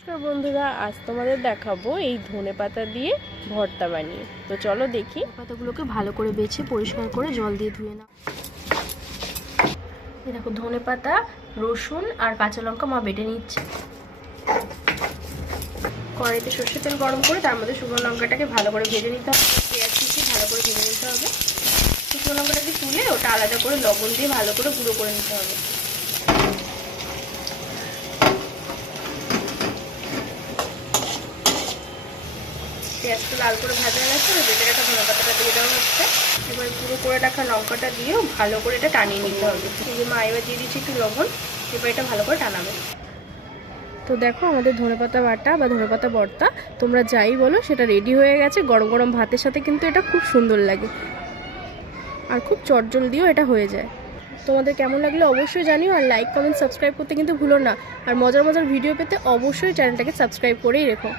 নমস্কার বন্ধুরা, আজ তোমাদের দেখাবো এই ধনেপাতা দিয়ে ভর্তা বানিয়ে। তো চলো দেখি। পাতাগুলোকে ভালো করে বেছে পরিষ্কার করে জল দিয়ে ধুয়ে নাও। এই দেখো ধনেপাতা, রসুন আর কাঁচা লঙ্কা মা বেটে নিচ্ছে। কড়াইতে সর্ষের তেল গরম করে তার মধ্যে শুকনো লঙ্কাটাকে ভালো করে ভেজে নিতে হবে। পেঁয়াজ কুচি ভালো করে ভেজে নিতে হবে। শুকনো লঙ্কাটাকে তুলে ওটা আলাদা করে লবণ দিয়ে ভালো করে গুঁড়ো করে নিতে হবে। পেঁয়াজটা লাল করে ভাজা গেছে, বেটে রাখা ধনেপাতাটা দিয়ে দেওয়া হচ্ছে। এবার গুঁড়ো করে রাখা লঙ্কাটা দিয়েও ভালো করে এটা টানিয়ে নিতে হবে। এই যে মা এবার দিয়ে দিচ্ছি একটু লবণ, এবার এটা ভালো করে টানাবে। তো দেখো আমাদের ধনেপাতা বাটা বা ধনেপাতা ভর্তা তোমরা যাই বলো সেটা রেডি হয়ে গেছে। গরম গরম ভাতের সাথে কিন্তু এটা খুব সুন্দর লাগে আর খুব চটজলদিও এটা হয়ে যায়। তোমাদের কেমন লাগলো অবশ্যই জানিও, আর লাইক কমেন্ট সাবস্ক্রাইব করতে কিন্তু ভুলো না। আর মজার মজার ভিডিও পেতে অবশ্যই চ্যানেলটাকে সাবস্ক্রাইব করেই রেখো।